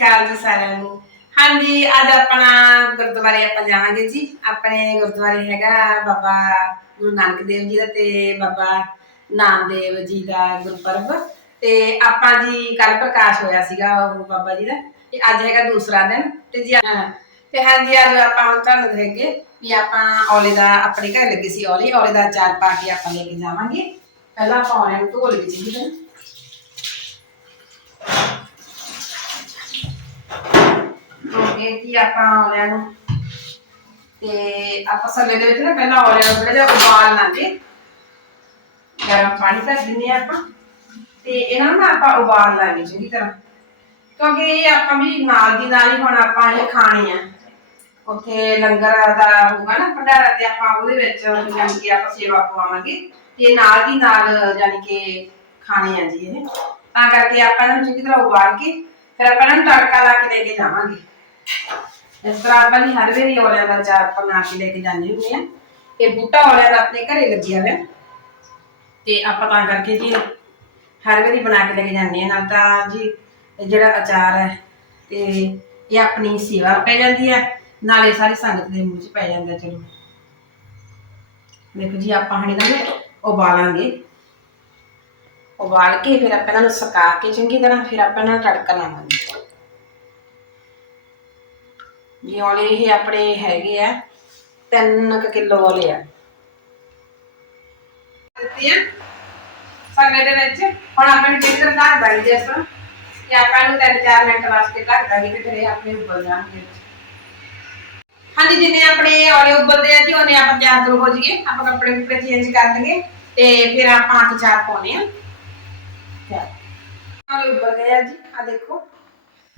ਅਕਾਲ ਜੀ ਸਾਰਿਆਂ ਨੂੰ। ਹਾਂਜੀ ਅੱਜ ਆਪਣਾ ਗੁਰਦੁਆਰੇ ਆਪਾਂ ਜਾਵਾਂਗੇ ਜੀ। ਆਪਣੇ ਗੁਰਦੁਆਰੇ ਹੈਗਾ ਬਾਬਾ ਗੁਰੂ ਨਾਨਕ ਦੇਵ ਜੀ ਦਾ ਤੇ ਬਾਬਾ ਨਾਮਦੇਵ ਜੀ ਦਾ ਗੁਰਪੁਰਬ। ਤੇ ਆਪਾਂ ਜੀ ਕੱਲ ਪ੍ਰਕਾਸ਼ ਹੋਇਆ ਸੀਗਾ ਉਹ ਬਾਬਾ ਜੀ ਦਾ। ਤੇ ਅੱਜ ਹੈਗਾ ਦੂਸਰਾ ਦਿਨ। ਤੇ ਜੀ ਹਾਂ, ਤੇ ਹਾਂਜੀ ਅੱਜ ਆਪਾਂ ਹੁਣ ਤੁਹਾਨੂੰ ਦੇਖਾਂਗੇ ਵੀ ਆਪਾਂ ਔਲੇ ਦਾ ਆਪਣੇ ਘਰ ਲੱਗੀ ਸੀ ਔਲੇ। ਔਲੇ ਦਾ ਚਾਰ ਪਾ ਕੇ ਆਪਾਂ ਲੈ ਕੇ ਜਾਵਾਂਗੇ। ਪਹਿਲਾਂ ਆਪਾਂ ਔਲੇ ਨੂੰ ਧੋ ਲਈਏ ਜੀ। ਪਹਿਲਾਂ ਓਕੇ ਜੀ ਆਪਾਂ ਔਲਿਆਂ ਨੂੰ। ਤੇ ਆਪਾਂ ਸੱਲੇ ਦੇ ਵਿੱਚ ਨਾ ਪਹਿਲਾਂ ਔਲਿਆਂ ਨੂੰ ਥੋੜਾ ਜਿਹਾ ਉਬਾਲ ਲਾਂਗੇ। ਗਰਮ ਪਾਣੀ ਕਰ ਦਿੰਨੇ ਆ ਆਪਾਂ। ਤੇ ਇਹਨਾਂ ਨੂੰ ਆਪਾਂ ਉਬਾਲ ਲਾਂਗੇ ਚੰਗੀ ਤਰ੍ਹਾਂ। ਕਿਉਂਕਿ ਇਹ ਆਪਾਂ ਵੀ ਨਾਲ ਦੀ ਨਾਲ ਹੀ ਹੁਣ ਆਪਾਂ ਇਹ ਖਾਣੇ ਆ। ਉੱਥੇ ਲੰਗਰ ਦਾ ਹੋਊਗਾ ਨਾ ਭੰਡਾਰਾ ਤੇ ਆਪਾਂ ਉਹਦੇ ਵਿੱਚ ਜਾਣੀ ਕਿ ਆਪਾਂ ਸੇਵਾ ਪਵਾਵਾਂਗੇ। ਤੇ ਨਾਲ ਦੀ ਨਾਲ ਜਾਣੀ ਕਿ ਖਾਣੇ ਆ ਜੀ ਇਹ। ਤਾਂ ਕਰਕੇ ਆਪਾਂ ਇਹਨਾਂ ਨੂੰ ਚੰਗੀ ਤਰ੍ਹਾਂ ਉਬਾਲ ਕੇ ਫਿਰ ਆਪਾਂ ਇਹਨਾਂ ਨੂੰ ਤੜਕਾ ਲਾ ਕੇ ਲੈ ਕੇ ਜਾਵਾਂਗੇ। ਇਸ ਤਰ੍ਹਾਂ ਆਪਾਂ ਵੀ ਹਰ ਵੇਲੇ ਔਲਿਆਂ ਦਾ ਚਾਰ ਬਣਾ ਕੇ ਲੈ ਕੇ ਜਾਂਦੇ ਹੁੰਦੇ ਆ ਇਹ ਬੂਟਾ ਔਲਿਆਂ ਦਾ ਆਪਣੇ ਘਰੇ ਲੱਗਿਆ ਹੋਇਆ। ਤੇ ਆਪਾਂ ਤਾਂ ਕਰਕੇ ਜੀ ਹਰ ਵਾਰੀ ਬਣਾ ਕੇ ਲੈ ਕੇ ਜਾਂਦੇ ਆ ਨਾਲ ਤਾਂ ਜੀ ਜਿਹੜਾ ਅਚਾਰ ਹੈ ਤੇ ਇਹ ਆਪਣੀ ਸੇਵਾ ਪੈ ਜਾਂਦੀ ਹੈ। ਨਾਲੇ ਸਾਰੀ ਸੰਗਤ ਦੇ ਮੂੰਹ 'ਚ ਪੈ ਜਾਂਦਾ ਚਲੋ। ਦੇਖੋ ਜੀ, ਆਪਾਂ ਹਣੀ ਦਾ ਉਬਾਲਾਂਗੇ। ਉਬਾਲ ਕੇ ਫਿਰ ਆਪਾਂ ਇਹਨਾਂ ਨੂੰ ਸੁਕਾ ਕੇ ਚੰਗੀ ਤਰ੍ਹਾਂ ਫਿਰ ਆਪਾਂ ਇਹਨਾਂ ਨੂੰ ਤੜਕਾ ਲਾਵਾਂਗੇ। ਜੀ ਔਲੇ ਇਹ ਆਪਣੇ ਹੈਗੇ ਆ 3 ਕਿਲੋ ਔਲੇ ਆ। ਦਿੱਤੀ ਸਗਲੇ ਦੇ ਵਿੱਚ ਹੁਣ ਆਪਾਂ ਨੂੰ ਚੰਗੀ ਤਰ੍ਹਾਂ ਢੱਕ ਦਾਂਗੇ ਜਿਸ ਕਿ ਆਪਾਂ ਨੂੰ 3-4 ਮਿੰਟ ਵਾਸਤੇ ਢੱਕ ਦਾਂਗੇ ਤੇ ਫਿਰ ਆਪਣੇ ਉੱਬਲ ਜਾਣਗੇ। ਹਾਂਜੀ, ਜਿੰਨੇ ਆਪਣੇ ਔਲੇ ਉੱਬਲਦੇ ਆ ਜੀ, ਉਹਨੇ ਆਪਾਂ ਤਿਆਰ ਹੋ ਜਾਈਏ। ਆਪਾਂ ਕੱਪੜੇ ਕੁਪੜੇ ਚੇਂਜ ਕਰ ਲਈਏ ਤੇ ਫਿਰ ਆਪਾਂ ਅੱਠ ਚਾਰ ਪਾਉਣੇ ਆ। ਔਲੇ ਉੱਬਲ ਗਏ ਆ ਜੀ ਆ ਦੇਖੋ।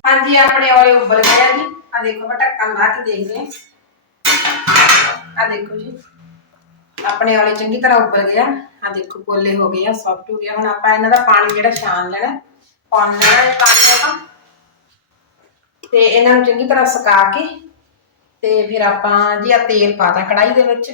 ਹਾਂਜੀ, ਆਪਣੇ ਔਲੇ ਉੱਬਲ ਗਏ ਆ ਜੀ। ਆ ਦੇਖੋ ਮੈਂ ਲਾ ਕੇ ਦੇਖਦੇ ਆ ਆ ਦੇਖੋ ਜੀ। ਆਪਣੇ ਔਲੇ ਚੰਗੀ ਤਰ੍ਹਾਂ ਉੱਬਲ ਗਿਆ ਆ। ਦੇਖੋ ਪੋਲੇ ਹੋ ਗਏ ਆ ਸੌਫਟ ਹੋ ਗਿਆ ਹੁਣ ਆਪਾਂ ਇਹਨਾਂ ਦਾ ਪਾਣੀ ਜਿਹੜਾ ਛਾਣ ਲੈਣਾ ਪਾਉਣ ਲੈਣਾ ਇਹ ਪਾਣੀ ਆਪਾਂ। ਤੇ ਇਹਨਾਂ ਨੂੰ ਚੰਗੀ ਤਰ੍ਹਾਂ ਸੁਕਾ ਕੇ ਤੇ ਫਿਰ ਆਪਾਂ ਜੀ ਆ ਤੇਲ ਪਾਤਾ ਕੜਾਈ ਦੇ ਵਿੱਚ।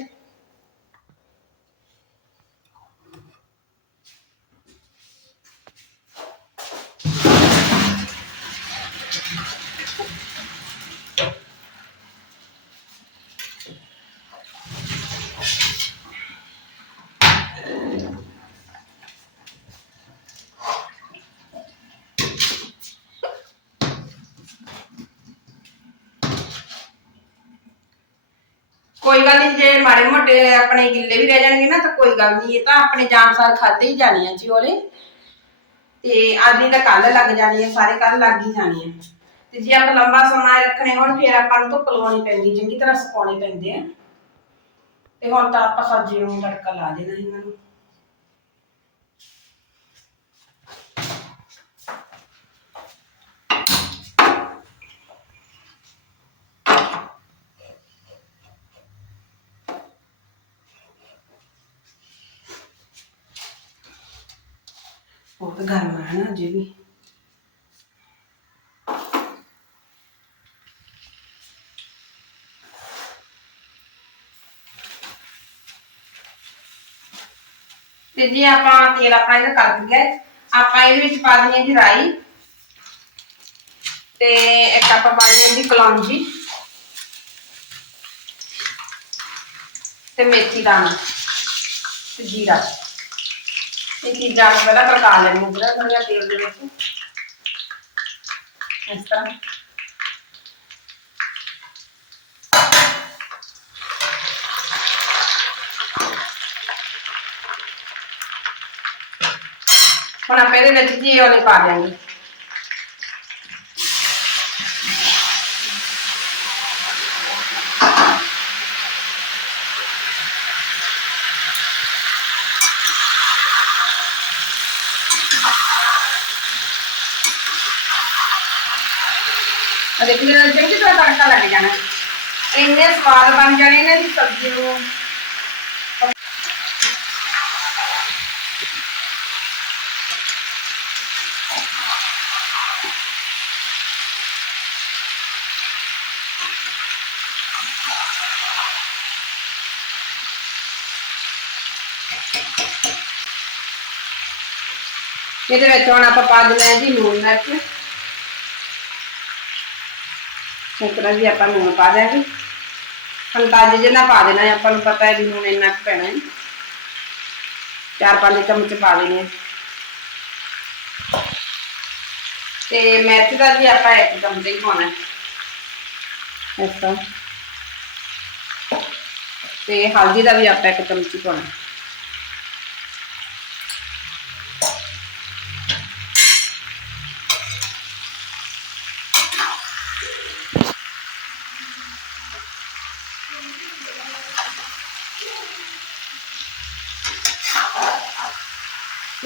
ਕੋਈ ਗੱਲ ਨਹੀਂ ਜੇ ਮਾੜੇ ਮੋਟੇ ਆਪਣੇ ਗਿੱਲੇ ਵੀ ਰਹਿ ਜਾਣਗੇ ਨਾ, ਤਾਂ ਕੋਈ ਗੱਲ ਨਹੀਂ ਇਹ ਤਾਂ ਆਪਣੇ ਜਾਨਸਾਰ ਖਾਦੇ ਹੀ ਜਾਣੇ ਆ ਜੀ ਉਹਲੇ। ਤੇ ਅੱਜ ਨਹੀਂ ਤਾਂ ਕੱਲ ਲੱਗ ਜਾਣੀ ਆ, ਸਾਰੇ ਕੱਲ ਲੱਗ ਹੀ ਜਾਣੇ ਆ। ਤੇ ਜੇ ਆਪਾਂ ਲੰਬਾ ਸਮਾਂ ਰੱਖਣੇ ਹੋਣ, ਫਿਰ ਆਪਾਂ ਨੂੰ ਧੁੱਪ ਲਵਾਉਣੀ ਪੈਂਦੀ, ਚੰਗੀ ਤਰ੍ਹਾਂ ਸੁਕਾਉਣੇ ਪੈਂਦੇ ਆ। ਤੇ ਹੁਣ ਤਾਂ ਆਪਾਂ ਸਬਜ਼ੀ ਨੂੰ ਤੜਕਾ ਲਾ ਦੇਣਾ ਇਹਨਾਂ ਨੂੰ। ਬਹੁਤ ਗਰਮ ਹੈ ਨਾ ਅਜੇ ਵੀ। ਤੇ ਜੇ ਆਪਾਂ ਤੇਲ ਆਪਣਾ ਇਹਦਾ ਕਰ ਦਿਆ ਆਪਾਂ ਇਹਦੇ ਵਿੱਚ ਪਾ ਦਿੰਦੇ ਜੀ ਰਾਈ। ਤੇ ਇੱਕ ਆਪਾਂ ਪਾ ਦਿੰਦੇ ਹਾਂ ਜੀ ਕਲੌਂਜੀ। ਤੇ ਮੇਥੀ ਦਾਣਾ ਤੇ ਜੀਰਾ। ਇਹ ਚੀਜ਼ਾਂ ਨੂੰ ਪਹਿਲਾਂ ਤੜਕਾ ਲੈਣੀ ਜਿਹੜਾ ਥੋੜਾ ਤੇਲ ਦੇ ਵਿੱਚ। ਇਸ ਤਰ੍ਹਾਂ। ਹੁਣ ਆਪਾਂ ਇਹਦੇ ਵਿੱਚ ਜੀ ਉਹਨੇ ਪਾ ਦਿਆਂਗੇ। ਅਰੇ ਕਿਹੜਾ ਚੰਗੀ ਤਰ੍ਹਾਂ ਤੜਕਾ ਲੱਗ ਜਾਣਾ? ਇੰਨੇ ਸਵਾਦ ਬਣ ਜਾਣੇ ਨੇ ਦੀ ਸਬਜ਼ੀ ਨੂੰ। ਇਹਦੇ ਵਿੱਚ ਹੁਣ ਆਪਾਂ ਪਾ ਦੇਣਾ ਹੈ ਜੀ ਲੂਣ ਮਿਰਚ। ਇਸ ਤਰ੍ਹਾਂ ਵੀ ਆਪਾਂ ਲੂਣ ਪਾ ਦਿਆਂਗੇ। ਅੰਦਾਜ਼ੇ ਜਿਹਾ ਪਾ ਦੇਣਾ ਆਪਾਂ ਨੂੰ ਪਤਾ ਹੈ ਵੀ ਲੂਣ ਇੰਨਾ ਕੁ ਪੈਣਾ ਹੈ। ਚਾਰ ਪੰਜ ਚਮਚ ਪਾ ਦੇਣੇ ਆ ਤੇ ਮਿਰਚ ਦਾ ਵੀ ਆਪਾਂ ਇੱਕ ਚਮਚ ਹੀ ਪਾਉਣਾ ਇਸ ਤਰ੍ਹਾਂ। ਤੇ ਹਲਦੀ ਦਾ ਵੀ ਆਪਾਂ ਇੱਕ ਚਮਚ ਹੀ। ਪਾਉਣਾ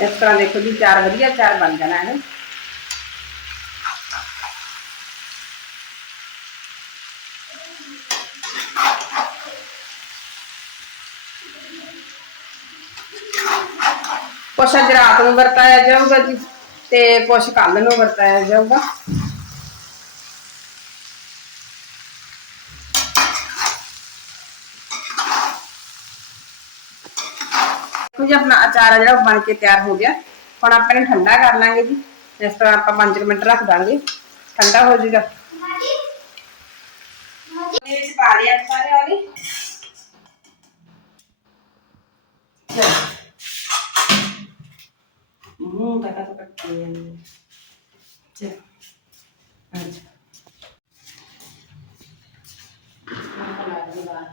ਇਸ ਤਰ੍ਹਾਂ ਦੇਖੋ ਜੀ, ਚਾਰ ਵਧੀਆ ਚਾਰ ਬਣ ਜਾਣਾ ਹੈ ਕੁਛ ਅੱਜ ਰਾਤ ਨੂੰ ਵਰਤਾਇਆ ਜਾਊਗਾ ਜੀ ਤੇ ਕੁਛ ਕੱਲ ਨੂੰ ਵਰਤਾਇਆ ਜਾਊਗਾ। ਦੇਖੋ ਜੀ, ਆਪਣਾ ਅਚਾਰ ਆ ਜਿਹੜਾ ਬਣ ਕੇ ਤਿਆਰ ਹੋ ਗਿਆ। ਹੁਣ ਆਪਾਂ ਇਹਨੂੰ ਠੰਡਾ ਕਰ ਲਾਂਗੇ ਜੀ। ਇਸ ਤਰ੍ਹਾਂ ਆਪਾਂ 5 ਮਿੰਟ ਰੱਖ ਦਾਂਗੇ। ਠੰਡਾ ਹੋ ਜਾਊਗਾ ਇਹਦੇ ਵਿੱਚ ਪਾ ਲਿਆ ਸਾਰੇ ਵਾਲੀ। ਮੂੰਹ ਤੱਕ ਤੱਕ ਕੱਟੇ ਚਲ ਅੱਛਾ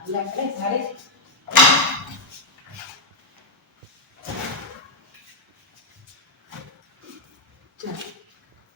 ਲੱਗ ਰਹੇ ਸਾਰੇ।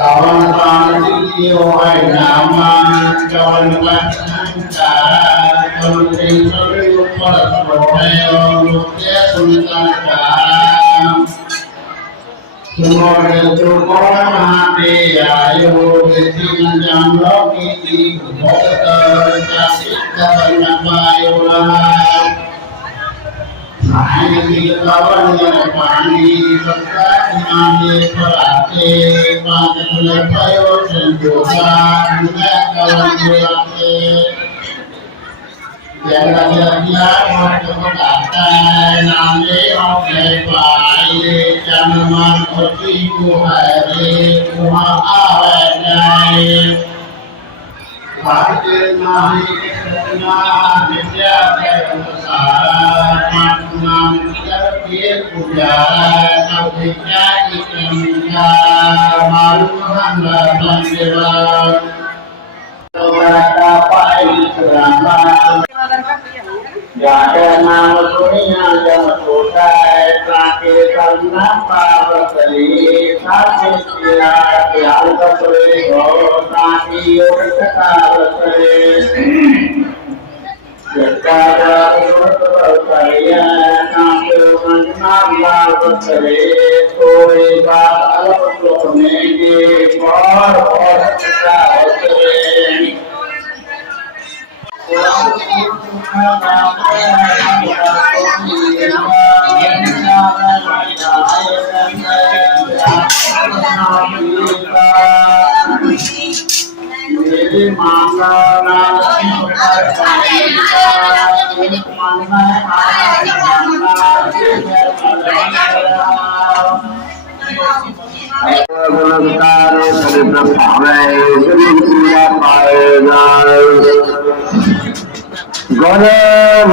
Kawan kawan video hay nama kawan kawan ta kawan kawan kawan kawan kawan kawan kawan kawan তোমার তোমার হাতে আয়ো তিন জন্ম কি ভক্ত কবন পায়ো সাহায্য কি কবন পানি সত্তা নামে পরাতে পাঁচ পায়ো সন্তোষা কবন পাতে ยังรังยังรักมันก็ตัดใจนามเลออกไปไปจำมันคนที่กูให้เรียกมาอาไว้ใจภาเจนาหินานิยาเทวสารมันนามเจ้าเกียรติปุญญาสัพพิจาอิกมิจามารุหันละมันเดวาตัวตาไปสราม ਜਟ ਨਾਮ ਸੁਣਿਆ ਜਨ ਕੋਟੈ ਤਾਕੇ ਕਰਨਾ ਪਾਪ ਕਲੀ ਸਾਚੇ ਸਿਆ ਧਿਆਨ ਕਰੇ ਹੋ ਤਾਕੀ ਉਠ ਕਾਲ ਕਰੇ ਜਟਾ ਦਾ ਸੁਰਤ ਕਰਿਆ ਨਾਮ ਕੰਨਾ ਲਾਭ ਕਰੇ ਤੋਰੇ ਬਾਤ ਅਲਪ ਲੋਕ ਨੇ ਕੇ ਪਾਰ ਹੋ गौरव